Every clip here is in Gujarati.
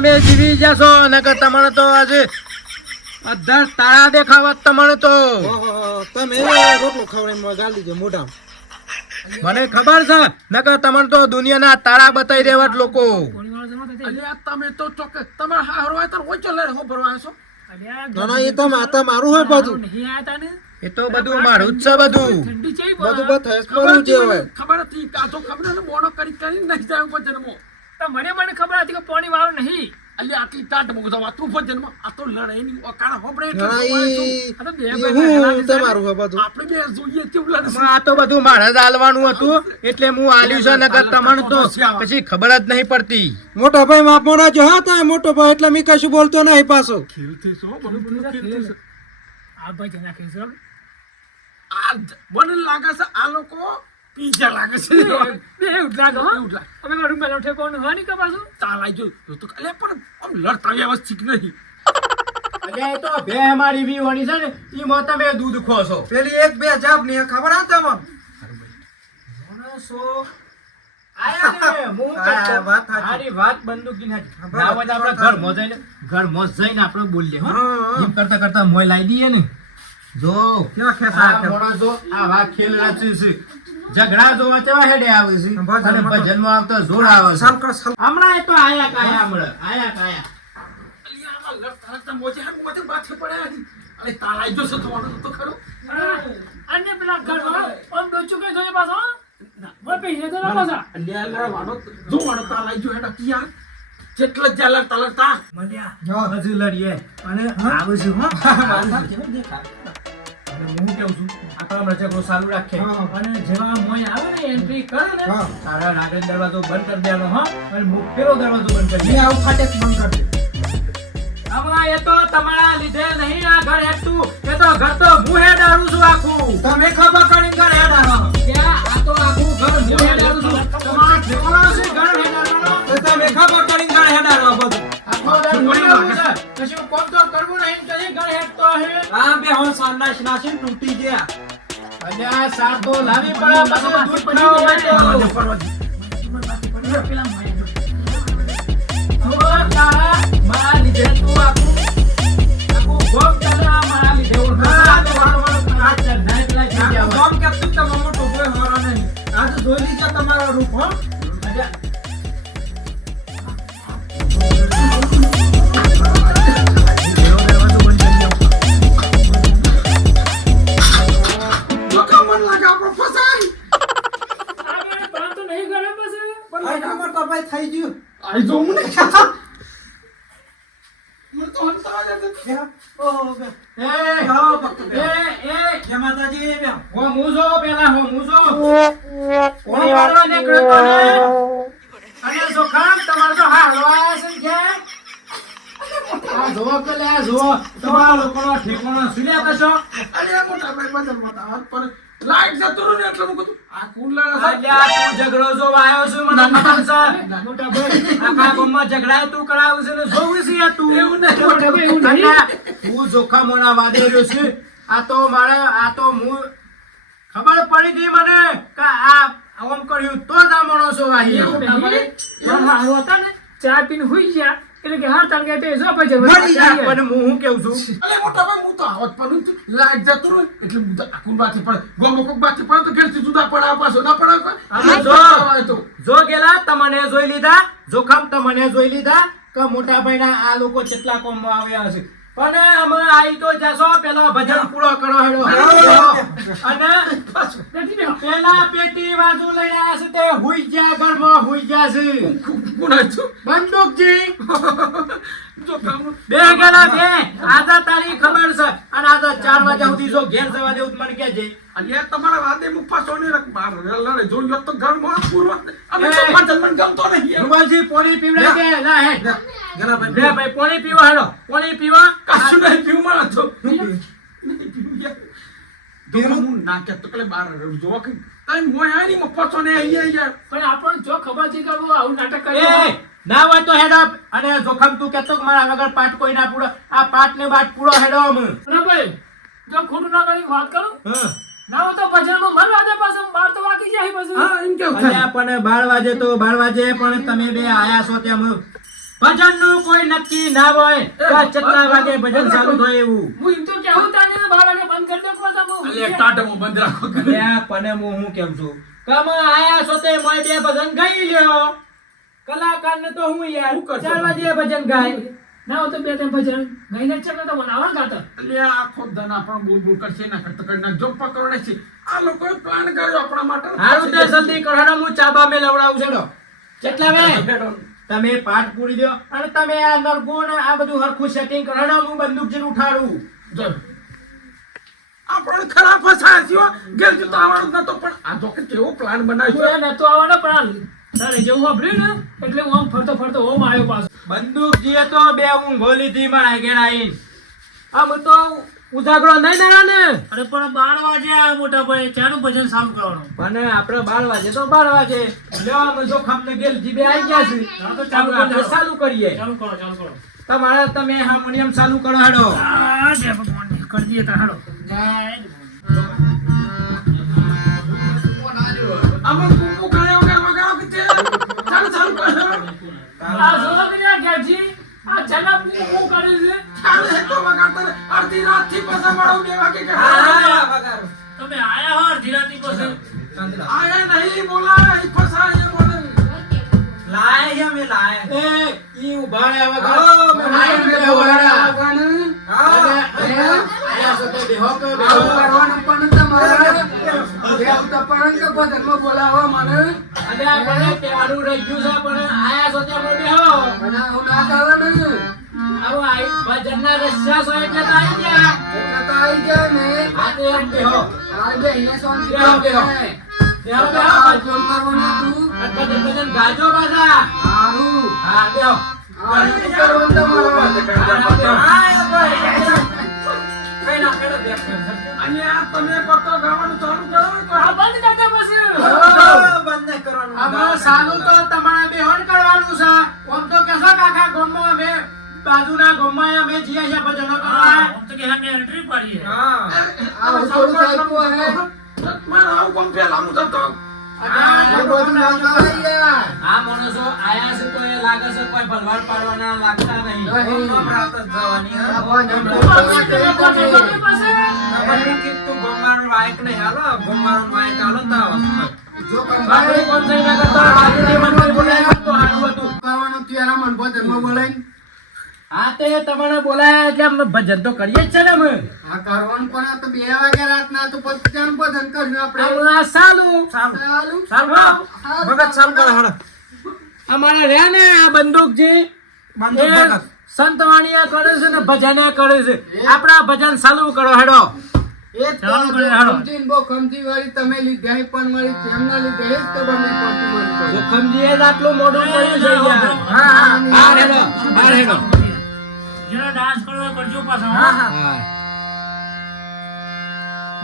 તમે જીવી જશો નકર તમારે તો આજે અધર તાળા દેખાવા તમારે તો તમે રોટલો ખવડાવીને ગાલી દીધો મોઢા. મને ખબર છે નકર તમારે તો દુનિયાના તાળા બતાવી દેવા જ લોકો. તમે તો ચોક્કસ તમારે હારો હોય તો ઓછો લઈને હું ભરવા છો. ના એ તો માતા મારું હોય બધું. એ તો બધું મારું જ છે બધું. બધું બતાય મારું જે હોય. ખબર હતી કાચો ખબર ને મોણો કરી કરી નહીં જાય ભજનમાં. મને ખબર હતી કે પાણી વાળું નહીં. એટલે આટલી તાટ મોગવા તું ભજનમાં આ તો લડાઈ ની ઓકાળ હોબરે ના હું તમારું હોય બધું. આપણે બે જોઈએ કેવું લડે. પણ આ તો બધું મારે જ હાલવાનું હતું એટલે હું આલ્યું છે નકર તમને તો પછી ખબર જ નહીં પડતી. મોટા ભાઈ માં મોડા જો હા તા મોટો ભાઈ એટલે મેં કશું બોલતો નહીં પાછો. ખેલ થી સો બધું ખેલ થી આ ભાઈ જના કહેશો આ મને લાગે છે આ લોકો પીઝા લાગે છે. એવું લાગે હો. અમે મારું મેલો ઠેકોણ હોય ની કપાસું ચાલાઈ જો તો અલે પણ આમ લડતા વ્યવસ્થિત નહીં. અરે એ તો બે મારી વીવણી છે ને ઈમાં તમે દૂધ ખો છો. પેલી એક બે જાપ ની ખબર આ તમને. માણસો આયા ને હું આ વાત સાચી. આરી વાત બંદૂકી નાખી. ના હોય તો આપણે ઘર મોજ જઈને આપણે બોલીએ હો. એમ કરતા કરતા મોય લાવી દઈએ ને. જો ક્યાં ખેસા આ માણસો આવા ખેલ રચે છે. ઝઘડા જોવા કેવા હેડે આવે છે અને ભજનમાં આવતા જોર આવે છે. હમણાં એ તો આયા કાયા હમણાં આયા કાયા. અલિયામાં લડતા લડતા મોજે માથે પડ્યા. અરે તાલાઈ જો છે તો ખરો. અન્ય પેલા ઘરમાં ઓમ ડોચું કઈ જોઈએ પાછો મોય પીને તો ના પાછા અલિયા વાડો જો વાડો તાલાઈ જો હેડા કિયા જેટલા જાલર તલરતા મળ્યા હજુ લડીએ અને આવે છે હો. હું કેવું છું આ તો હમણાં ઝઘડો ચાલુ રાખે અને જેવા મોય આવે ને એન્ટ્રી કરે ને તારા રાગેશ દરવાજો બંધ કરી દેવાનો હો અને મુખ્યનો દરવાજો બંધ કરી દે. આવું ફાટક બંધ કરી દે. આમાં એ તો તમારા લીધે નહીં આ ઘર હેઠું એ તો ઘર તો હું હેડારું છું આખું. તમે ખબર કરી ઘર હેડાનો. ત્યાં આ તો આખું ઘર હું હેડારું છું. તમારો ઠેકાણો છે ઘર હેડારવાનો. તમે ખબર કરી ઘર હેડાનો બધું. આખો દર બોલાવું છે. પછી હું કોમ તો કરવું નહીં તો એ ઘર હેડતો હે. આ બે હોન સાંડા નાશીને તૂટી ગયા. અલ્યા સાર તો લાવી પડે પછી દૂધ પીવા માટે. પેલા મોય તારા મારા લીધે તું આખું ભોગ તારા મારા લીધે ગામ કે તું તમારો મોટો કોઈ હોરા નહીં. આ તો જોઈ લીધા તમારા રૂપ હો. લોકો મન લાગે આપણો ફસાઈ. આ બે બાત તો નહીં કરે પછી આ ખબર તો ભાઈ થઈ ગયું. આઈ જો મને ખાતા મને તો હંસા જશે. ઓહો બે. જય માતાજી બે. હો મુજો પેલા હો મુજો કોની વાળવા નીકળ્યો તો ને અને જોખામ તમાર તો હાલવા છે કે આ જો કે લે જો તમારા લોકોનો ઠેકાણો સુલ્યા કશો. અરે મોટા ભાઈ બદલમાં હાથ પર લાઈટ જતું રહ્યું ને એટલે હું કીધું આ કુંડલા અલ્યા તું ઝઘડો જો વાયો છે મને ખબર છે મોટા ભાઈ આખા ગામમાં ઝઘડા તું કરાવું છે ને જોવું છે તું એવું નહીં. મોટા ભાઈ એવું નહીં. અલ્યા હું જોખામોના વાદે રહ્યો છું. આ તો હું ખબર પડી ગઈ મને કે આ આમ કર્યું તો જ આ માણસો વાહી. પણ હારો હતા ને ચા પીને હુઈ ગયા એટલે કે હાર તાર ગયા તે જો પછી મરી જા. પણ હું કેવું છું અરે મોટા ભાઈ હું તો આવત પણ લાઈટ જતું રહ્યું એટલે હું તો આખું બાથી પડે ગોમો કોક બાથી પડે તો ઘેરથી જુદા પડાવ પાછો ના પડાવ જો ગેલા તમને જોઈ લીધા જોખમ તમને જોઈ લીધા કે મોટા ભાઈના આ લોકો કેટલા કોમમાં આવ્યા છે. પણ અમે આઈ તો જશો પેલો ભજન પૂરો કરો હેડો અને પેલા પેટી બાજુ લઈને આવ્યા છે તે હુઈ ગયા ઘરમાં હુઈ ગયા છે. બંદૂકજી જો કામ બે ગેલા બે આજા તારી ખબર છે અને આજા 4 વાગ્યા સુધી જો ઘેર જવા દેવું મને કહેજે. અલ્યા તમારા વાદે મુફા સોને રખ બાર લડે જોયો તો ઘરમાં પૂરો અમે તો પાછળ ગમતો નહીં. રૂમાલજી પાણી પીવડા કે ના હે ગલા ભાઈ બે ભાઈ પાણી પીવા હેડો પાણી પીવા કશું નહીં પીવું માં તો હું ના કે તો કલે બાર જો કે તઈ મોય આરી મુફા સોને અહીંયા પણ આપણને જો ખબર છે કે આવું નાટક એ કર્યું ના હોય તો હેડ અપ અને જોખમ તું કેતો કે મારા વગર પાઠ કોઈ ના પૂરો આ પાઠ ને બાટ પૂરો હેડો અમે. ના ભાઈ જો ખોટું ના કરી વાત કરું હા ના હોય તો ભજનમાં મન વાગે પાછું બાર તો વાગી જાય પાછું હા એમ કેવું અલ્યા પણ 12 વાગે તો 12 વાગે પણ તમે બે આયા છો તેમ ભજનનું કોઈ નક્કી ના હોય કે કેટલા વાગે ભજન ચાલુ થાય એવું. હું એમ તો કહેવું તાને 12 વાગે બંધ કરી દો પાછા હું. અલે ટાટમો બંધ રાખો અલ્યા પણ હું કેમ છું કમ આયા છો તે મોય બે ભજન ગાઈ લ્યો. કલાકારને તો હું યાર શું કરશો? 4 વાગે ભજન ગાય. ના હોય તો બે ત્રણ ભજન ગાઈને જ ચકલા તો બનાવવાનું ખાતર. અલે આખો દન આપણો બોલ બોલ કરશે ના કરતા કરી જો પકડને છે આ લોકોએ પ્લાન કર્યો આપણા માટે હારું તે જલ્દી કરાડો હું ચાબા મે લવડાવું છેડો. કેટલા વે તમે પાઠ પૂરી દો અને તમે આ નરગુણ આ બધું હરખું સેટિંગ કરાડો હું બંદૂક જઈને ઉઠાડું. જો આપણો ખરાબ ફસાય છે ગેર જો આવવાનું નતો પણ આ તો કે કેવો પ્લાન બનાવ્યો છે. હું એ નતો આવવાનો પણ તારે જેવું વાપર્યું ને એટલે હું આમ ફરતો ફરતો ઓમ આવ્યો પાછો. બંદૂક જીએ તો બે ઊંઘો લીધી મારા ઘેર આઈને. આમ તો ઉજાગરો નહીં દેવાનો ને. અરે પણ 12 વાગે આ મોટા ભાઈ ચાનું ભજન ચાલુ કરવાનું. અને આપણે 12 વાગે તો 12 વાગે લ્યો અમે જોખમ ને ગેલ જીબે આવી ગયા છે. ચાલો તો ચાલુ ચાલુ આપણે ચાલુ કરીએ. ચાલુ કરો. તમારા તમે હાર્મોનિયમ ચાલુ કરો હેડો. આ જય ભગવાન કરી દઈએ તાર હાલો. આમાં કુકુ ગાયો કે વગાડો કે છે ચાલ ચાલુ કરો આ જોવા ગયા ગેજી આ જનાબ હું કર્યું છે. ચાલ હે તો વગાડતા અડધી રાત થી પાછા મળો 2 વાગે કે તમે આયા હો અડધી રાતી પછી. આયા નહીં બોલા ઈ ફસાય એ બોલે એ ઈ ઉભા રહ્યા વગર મને બે વગાડા. આયા છો તે બેહો કે બેહો. અને આ મને કહેવાનું રહી ગયું છે પણ આયા છો તે અમે બેહો. આવો આઈ ભજનના રસ્યા છો એટલે તો આઈ ગયા. આ તો એમ બેહો. બેહો બેહો. બેહો બેહો. અને ભજન ગાજો પાછા. હા બેહો. અને આ તમે પતો ગાવાનું ચાલુ કરો આ બંધ કરજો પછી. આમાં સાલું તો તમારે બેહોન કરવાનું છે. આમ તો કેશો કાકા ગામમાં અમે બાજુના ગામમાં અમે જઈએ છીએ ભજનો કરવા. આમ તો કે હમે એન્ટ્રી પાડીએ. મારા આવું કોમ પેલા હું તો આ માણસો આયા છે તો એ લાગે છે કોઈ ભલવાડ પાડવાના લાગતા નહીં. બાપરે કોણ થઈ ના કરતો બાજુની મંદિર બોલાવ્યા તો સારું હતું. હા તે તમારે બોલાયા એટલે અમે ભજન તો કરીએ જ છે ને અમે. આ સાલું અમારે રહ્યા ને આ બંદૂકજી એ સંતવાણીયા કરે છે ને ભજનિયા કરે છે. આપણા ભજન ચાલુ કરો હેડો. તમે લીધા પણ મારી તેમના લીધે જ ખબર નહીં પડતી મને તો. જોખમજી એ જ આટલું મોઢું કર્યું છે યાર. હા હેડો હા હેડો. જેનો ડાન્સ કરવો હોય કરજો પાછો. હા.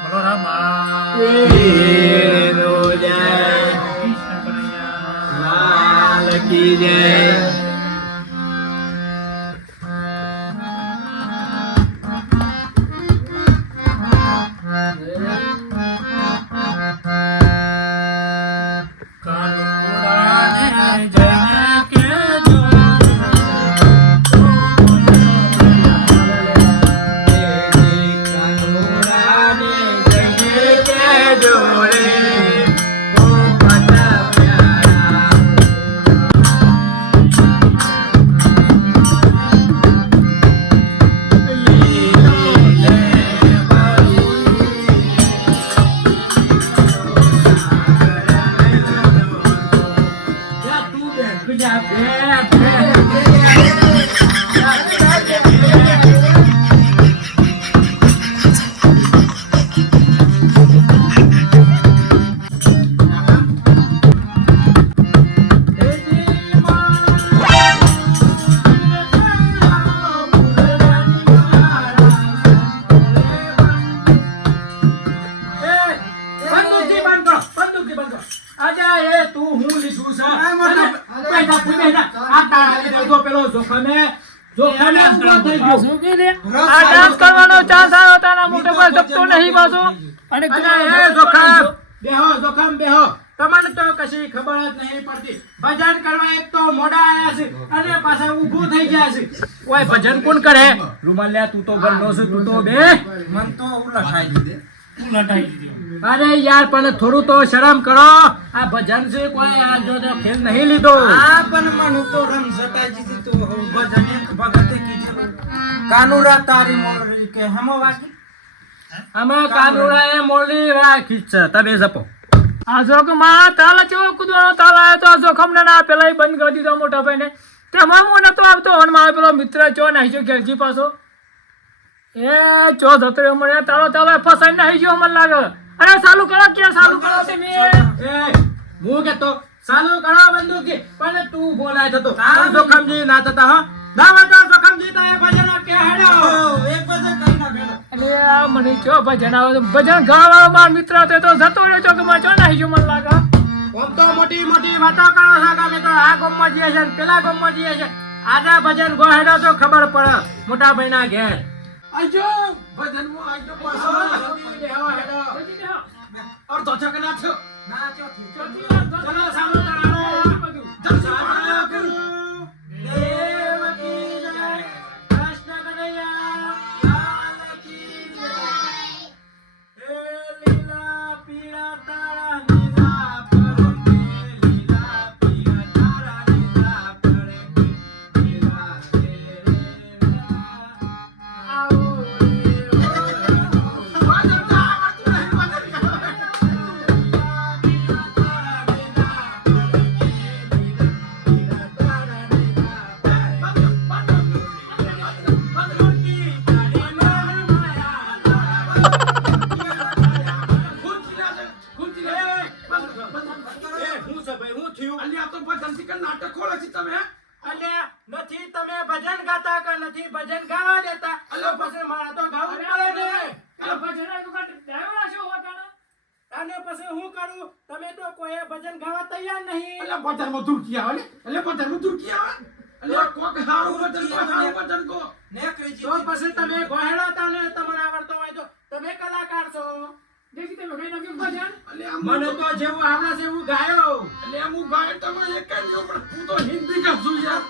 બોલો રામા. વીરો જય કૃષ્ણ કનૈયા. લાલ કી જય. કાનુડાને જઈને કેજો. ડાન્સ કરવાનો ચાન્સ આવ્યો તારા મોટો ભાઈ જપતો નહીં પાછો. અને જોખમ બેહો જોખમ બેહો તમને તો કશી ખબર જ નહીં પડતી. ભજન કરવા એક તો મોડા આયા છે અને પાછા ઊભું થઈ ગયા છે. ઓય ભજન કોણ કરે? રૂમાલિયા તું તો ગલ્લો છે, તું તો બે. મન તો ઉલટાઈ દીધે. અરે યાર પણ થોડું તો શરમ કરો. આ ભજન છે કોઈ આ જો ખેલ નહીં લીધો. આ પણ મન તો રમ સટાજી તો ભજન એક ભગતે કીધું કાનુરા તારી મોલરી કે હમો વાગી અમે કાનુડાએ મોડી રાખી છે. તમે જપો. આ જોખમાં તાલા ચેવો કૂદવાનો તાલ આવ્યો તો આ જોખમને ના પેલા બંધ કરી દીધો મોટા ભાઈને. તેમાં હું નતો આવતો અને મારો પેલો મિત્ર ચો નાહી ગયો ઘેરજી પાછો. એ ચો જતો રહ્યો મને તાલો ફસાઈ નાહી ગયો મને લાગે. અરે ચાલુ કરો કે ચાલુ કરો તમે. એ હું કેતો ચાલુ કરો બંદૂક પણ તું બોલાય તો જોખમજી ના થતા હો ના વાતો જોખમજી તા ભજન કે હેડો એક ભજન કરી ના બેડો એટલે આ મને ચો ભજન આવે તો ભજન ગાવાળો મારો મિત્ર હતો તો જતો રહ્યો છો કે મને ચો નાહી ગયો મને લાગે. ઓમ તો મોટી મોટી વાતો કરો છો કે અમે તો આ ગોમમાં જઈએ છે ને પેલા ગોમમાં જઈએ છે. આજે ભજન ગો હેડો તો ખબર પડે મોટા ભાઈના ઘેર. આજો ભજનમાં આજો પાછો અડધો ચક નાખ્યો ના ચોથી ચલો સામો કરો દેવકી જય કૃષ્ણ કનૈયા લાલ કી જય. એ લીલા પીળા તારા નીલા પર લીલા પીળા તારા નીલા પર લીલા આવો નાટક ખોલે છે તમે અલ્યા નથી તમે ભજન ગાતા કે નથી ભજન ગાવા દેતા. અલ્યા પછી મારા તો ગાવું જ પડે ને. ભજન આવ્યું કાંઈ ડ્રાઈવર હશે હોવાના. અને પછી હું કરું? તમે તો કોઈ ભજન ગાવા તૈયાર નહીં. એટલે બજારમાં દુરકી આવે ને એટલે બજારમાં દુરકી આવે એટલે કોક હારું વચન કો હારું વચન કો નેકરી તો પછી તમે ગોહેડાતા ને તમને આવડતો હોય તો તમે કલાકાર છો. દેખી તમે કઈ નાખ્યું ભજન. એટલે આમ મને તો જેવું આવડે છે એવું ગાયો. એટલે આમ હું ગાય તમે એક જ જો પણ હું તો હિન્દી ગાઉં છું યાર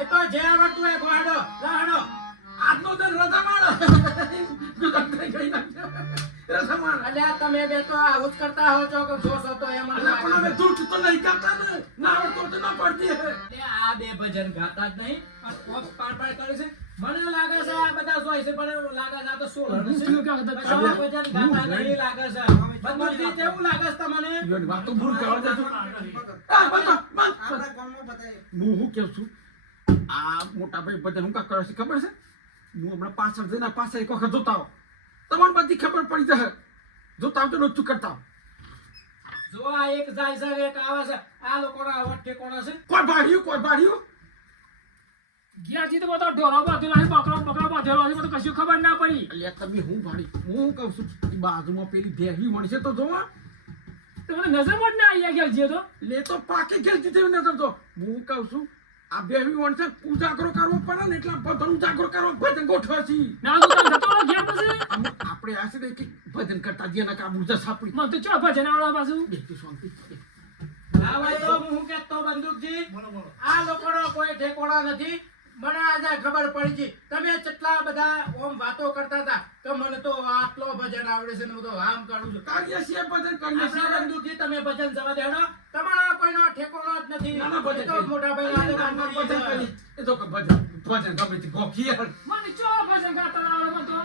એ તો જે આવડતું હોય ગોહેડો લાહડો. આજનો દિન રજા માણો ગુજરાત થઈ ગઈ રજા માણો અલ્યા તમે બે તો આવું જ કરતા હો છો કે જોશો તો એમ એટલે પણ હવે દૂર તો નહીં કરતા ને ના આવડતો તો ના પડતી હે આ બે ભજન ગાતા જ નહીં પણ કોક પાર પાર કરે છે. મને લાગે છે આ બધા જોઈ છે પણ લાગે છે આ તો સોળ હું શું કહું કે ભજન ગાતા નહીં લાગે છે. બંદૂકજી કેવું લાગે છે તમને? યો વાત તો ભૂલ કરવા દે તું આપણા ગામમાં બતાય હું કેવું છું આ મોટા ભાઈ બધા હું કા કરે છે ખબર છે હું હમણાં પાછળ જઈને પાછળ એક વખત જોતા આવો તમારે બધી ખબર પડી જશે જોતા આવતો નોતું કરતા આવો. જો આ એક જાય છે એક આવે છે આ લોકોના આવટ ઠેકોણા છે. કોઈ ભાડ્યું ગયાથી તો બધા ઢોરો બાંધેલો છે, બકરો બાંધેલો છે, મને કશું ખબર ના પડી. એટલે તમે હું ભાડી હું કહું છું બાજુમાં પેલી ભેહી મળશે તો જોવા તો મને નજરમાં જ ના આવી ગયા તો. લે તો પાકે ઘેર દીધી નજર તો હું કહું છું આ ભેહી મળશે ઉજાગરો કરવો પડે ને એટલે ભજન ઉજાગરો કરવો ભજન ગોઠવે છે ના તો તમે જતો રહો ઘેર પછી. આપણે આ છે ને કે ભજન કરતા જે ના કામ ઉજા સાપડી મને તો ચો ભજન આવડે પાછું. બેઠી શાંતિ આ ભાઈ તો હું કહેતો બંદૂકજી આ લોકોનો કોઈ ઠેકોણા નથી. મને આજે ખબર પડી ગઈ તમે કેટલા બધા ઓમ વાતો કરતા હતા કે મને તો આટલો ભજન આવડે છે ને હું તો આમ કરું છું. કાર્ય છે ભજન કરીએ આપણે છીએ બંદૂકજી તમે ભજન જવા દેડો. તમારા કોઈનો ઠેકોણો જ નથી. નાના ભજન એ તો મોટા ભાઈ આજે નાના ભજન ભજન કરી એ તો કે ભજન ગમે તે ગોખીએ મને ચો ભજન ગાતા ના આવડે મને તો.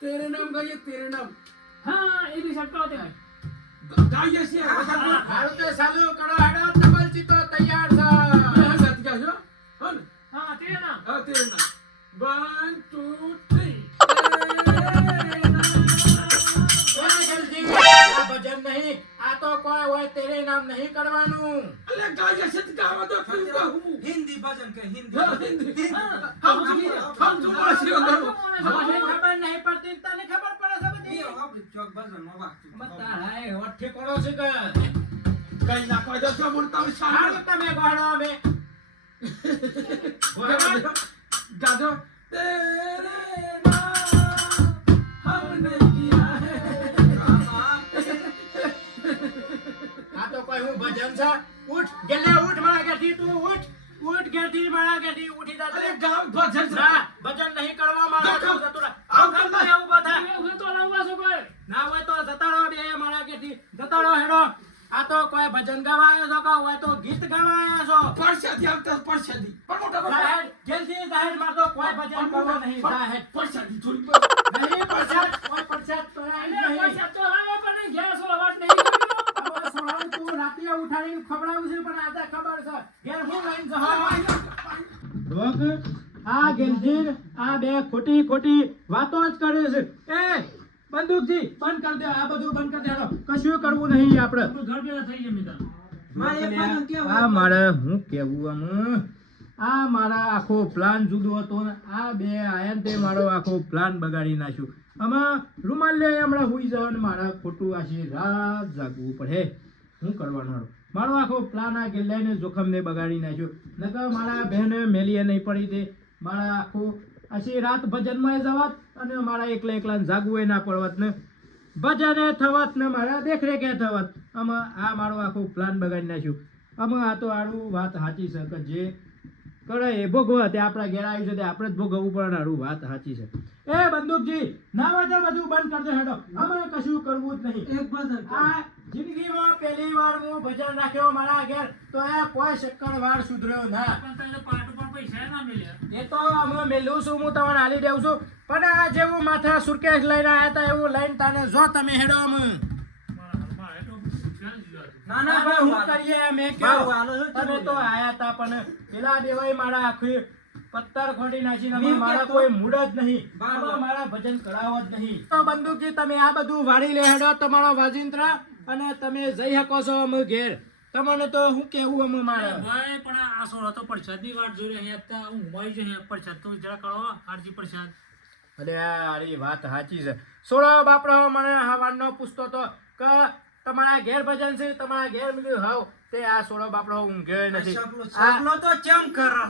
તેરે નામ ગાઈએ તેરે નામ હા એ બી સટકો તે. ગાઈએ છીએ હારું તો ચાલુ કરો હેડો તબલચી તો તૈયાર છે. સાથ ગાજો હો ને હા તે ના હા તેરે નામ 1 2 3 ઓય ગલજી આ ભજન નહીં આ તો કોઈ હોય તેરે નામ નહીં કરવાનું. અલે ગાઈએ છે ગાવા દો તું કહું હિન્દી ભજન કે હિન્દી હા હિન્દી હમ જો પાછી મને ખબર નહીં પડતી તને ખબર પડે છે બધી. આપણે ચોક ભજનમાં વાગતું તારા એ હોઠ ઠેકોણો છે કે કઈ ના કોઈ દસ બોલતા હોય હારું સારું તમે ગોળો અમે गाजो तेरे नाम हमने किया है છે ઉઠ ગેલે ઉઠ મારા ઘેરથી તું ઉઠ ઘેરથી મારા ઘેરથી ઉઠી જા અરે ગાવ ભજન છે ના ભજન નહીં કરવા મારા જતો. જતો રહે. આવ કર તો એવું બધા હું તો લાવવા છો કોઈ ના હોય તો જતા રહો બે મારા ઘેરથી જતા રહો હેડો આ તો કોઈ ભજન ગાવા આવ્યો છો કે હોય તો ગીત ગાવા આવ્યા છો પરસાદી આવતા પરસાદી પણ મોટા ભાઈ જાહેર જલ્દી જાહેર માં તો કોઈ ભજન કરવા નહીં જાહેર પરસાદી થોડી નહીં પ્રસાદ કોઈ પ્રસાદ તો નહીં પૈસા તો લાવે પણ ગેસ અવાજ નહીં કર્યો હવે સોળાનું તું રાતે ઉઠાડીને ખવડાવું છે પણ આજે ખબર છે ઘેર હું લઈને જવા આ ગેલજીર આ બે ખોટી વાતો જ કરે છે એ બંદૂકજી બંધ કરી દે આ બધું બંધ કરી દે હાલો. કશું કરવું નહીં આપણે આપણું ઘર ભેગા થઈ ગયા મિત્ર મારે એક બાજુ કેવું આ મારે હું કેવું આમ આ મારા આખો પ્લાન જુદો હતો ને આ બે આયા ને તે મારો આખો પ્લાન બગાડી નાખ્યો આમાં રૂમાલ લે હમણાં હુઈ જાવ ને મારા ખોટું આશી રાત જાગવું પડે હું કરવાનું હારું? મારો આખો પ્લાન આ ગેલાઈને જોખમને બગાડી નાખ્યો નકર મારા બહેન મેલીએ નહીં પડી તે મારા આખું આશી રાત ભજનમાં જવાત અને મારા એકલા જાગવું ના પડવત ને ભજને થવત ને મારા દેખરેખે થવત આમાં આ મારો આખો પ્લાન બગાડી નાખ્યું આમાં આ તો આડું વાત સાચી છે કે જે કરે એ ભોગવે તે આપણા ઘેર આવ્યું છે તે આપણે જ ભોગવવું પડે આડું વાત સાચી છે એ બંદૂકજી ના હોય તો બધું બંધ કરજો હેડો આમાં કશું કરવું જ નહીં એક ભજન આ જિંદગીમાં પહેલી વાર હું ભજન રાખ્યો મારા ઘેર તો એ કોઈ શક્કર વાર સુધર્યો ના પણ તને પાટ ઉપર પૈસા ના મળ્યા એ તો અમે મેલું છું હું તમને હાલી દઉં છું પણ આ જેવું માથા સુરકેશ લઈને આવ્યા હતા એવું લઈને તાને જો તમે હેડો અમે મારે તો ચાલ જીવા ના ના હવે ભાઈ હું કરીએ અમે ભાવ કેવું હાલો છો તમે તો આયા હતા પણ પેલા દેવાય મારા આખી પત્તર ખોટી નાખીને મેં મારા કહેતો. કોઈ મૂડ જ નહીં બરાબર. આમાં મારા ભજન કરાવો જ નહીં તો બંદૂકજી તમે આ બધું વાળી લે હેડો તમારો વાજિંત્ર અને તમે જઈ શકો છો અમે ઘેર તમને તો હું કેવું અમે મારે ભાઈ પણ આ સોળો તો પ્રસાદની વાત જોઈ રહ્યા હતા હું ઉમાઈ છે પ્રસાદ તો જરા કરો આરજી પ્રસાદ અરે આરી વાત સાચી છે સોળો બાપડો મને હવારનો પૂછતો તો કે તમારા ઘેર ભજન છે તમારા ઘેર મળ્યું હાવ તે આ સોળો બાપડો ઊંઘ્યો નથી સપનો તો ચમ કરો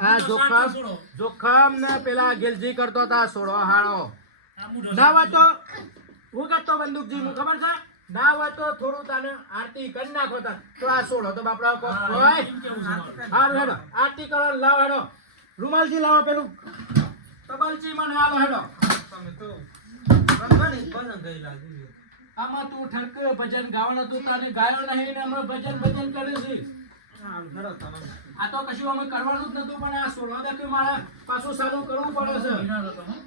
આ જોખમ ને પેલા ગિલજી કરતો તા સોળો હાળો આ મુઢો ના હોય તો હું કરતો બંદૂકજી હું ખબર છે ના હોય તો થોડું તને આરતી કરી નાખો તા તો આ સોળો તો બાપડો કોક હોય હારું હેડો આરતી કરો ને લાવો હેડો રૂમાલજી લાવો પેલું તબલજી મને આલો હેડો તમે તો રંગવાની ભજન ગઈ લાગી આમાં તું ઠરક ભજન ગાવાનું તું તને ગાયો નહીં ને અમે ભજન કરે છે હા ઘરો તમે આ તો કશું અમે કરવાનું જ નતું પણ આ સોળો દકે મારે પાછું ચાલુ કરવું પડે છે વિના હતો, હં?